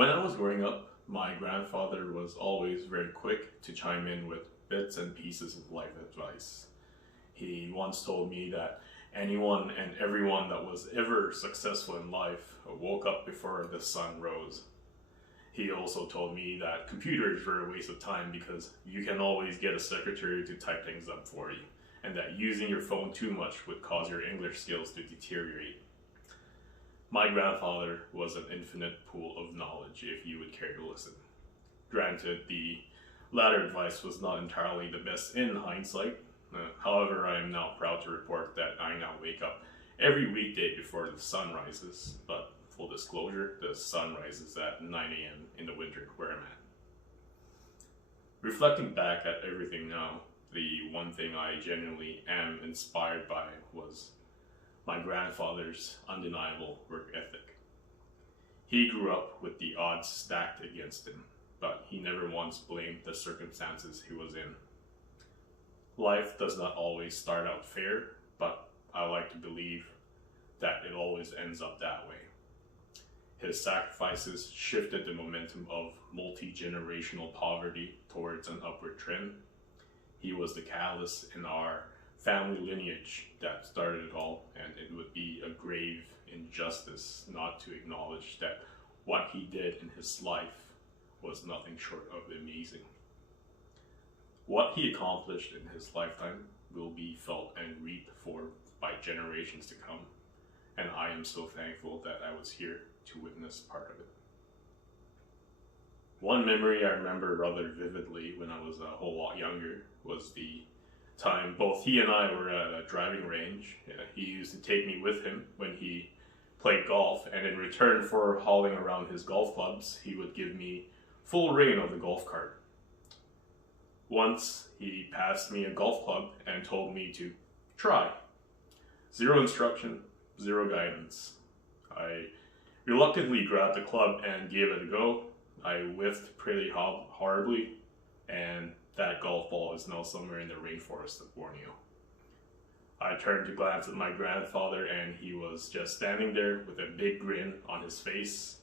When I was growing up, my grandfather was always very quick to chime in with bits and pieces of life advice. He once told me that anyone and everyone that was ever successful in life woke up before the sun rose. He also told me that computers were a waste of time because you can always get a secretary to type things up for you, and that using your phone too much would cause your English skills to deteriorate. My grandfather was an infinite pool of knowledge if you would care to listen. Granted, the latter advice was not entirely the best in hindsight. However, I am now proud to report that I now wake up every weekday before the sun rises, but full disclosure, the sun rises at 9 a.m. in the winter where I'm at. Reflecting back at everything now, the one thing I genuinely am inspired by was my grandfather's undeniable work ethic. He grew up with the odds stacked against him, but he never once blamed the circumstances he was in. Life does not always start out fair, but I like to believe that it always ends up that way. His sacrifices shifted the momentum of multi-generational poverty towards an upward trend. He was the catalyst in our family lineage that started it all, and it would be a grave injustice not to acknowledge that what he did in his life was nothing short of amazing. What he accomplished in his lifetime will be felt and reaped for by generations to come, and I am so thankful that I was here to witness part of it. One memory I remember rather vividly when I was a whole lot younger was the time both he and I were at a driving range. He used to take me with him when he played golf, and in return for hauling around his golf clubs, he would give me full reign of the golf cart. Once he passed me a golf club and told me to try. Zero instruction, zero guidance. I reluctantly grabbed the club and gave it a go. I whiffed pretty horribly, and that golf ball is now somewhere in the rainforest of Borneo. I turned to glance at my grandfather, and he was just standing there with a big grin on his face.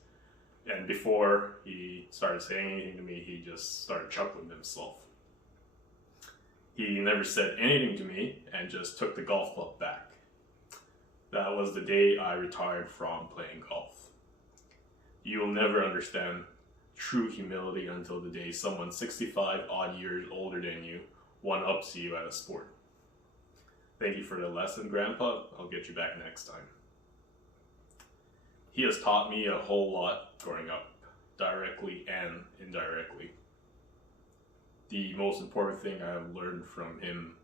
And before he started saying anything to me, he just started chuckling to himself. He never said anything to me and just took the golf club back. That was the day I retired from playing golf. You will never understand true humility until the day someone 65 odd years older than you one-ups you at a sport. Thank you for the lesson, Grandpa. I'll get you back next time. He has taught me a whole lot growing up, directly and indirectly. The most important thing I have learned from him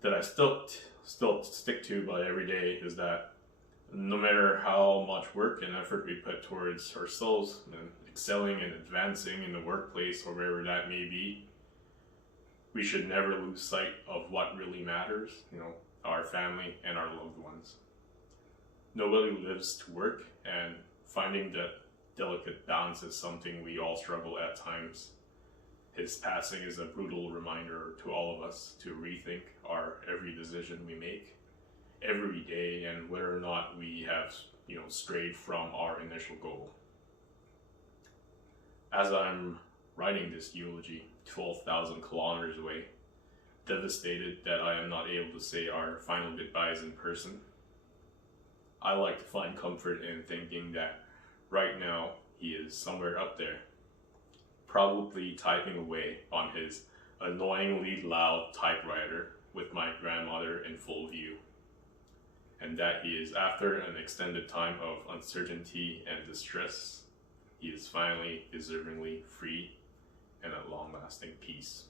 that I still stick to by every day is that no matter how much work and effort we put towards ourselves and excelling and advancing in the workplace or wherever that may be, we should never lose sight of what really matters, our family and our loved ones. Nobody lives to work, and finding that delicate balance is something we all struggle at times. His passing is a brutal reminder to all of us to rethink our every decision we make every day and whether or not we have strayed from our initial goal. As I'm writing this eulogy 12,000 kilometers away, devastated that I am not able to say our final goodbyes in person, I like to find comfort in thinking that right now he is somewhere up there, probably typing away on his annoyingly loud typewriter with my grandmother in full view, and that he is, after an extended time of uncertainty and distress, he is finally deservingly free and at long-lasting peace.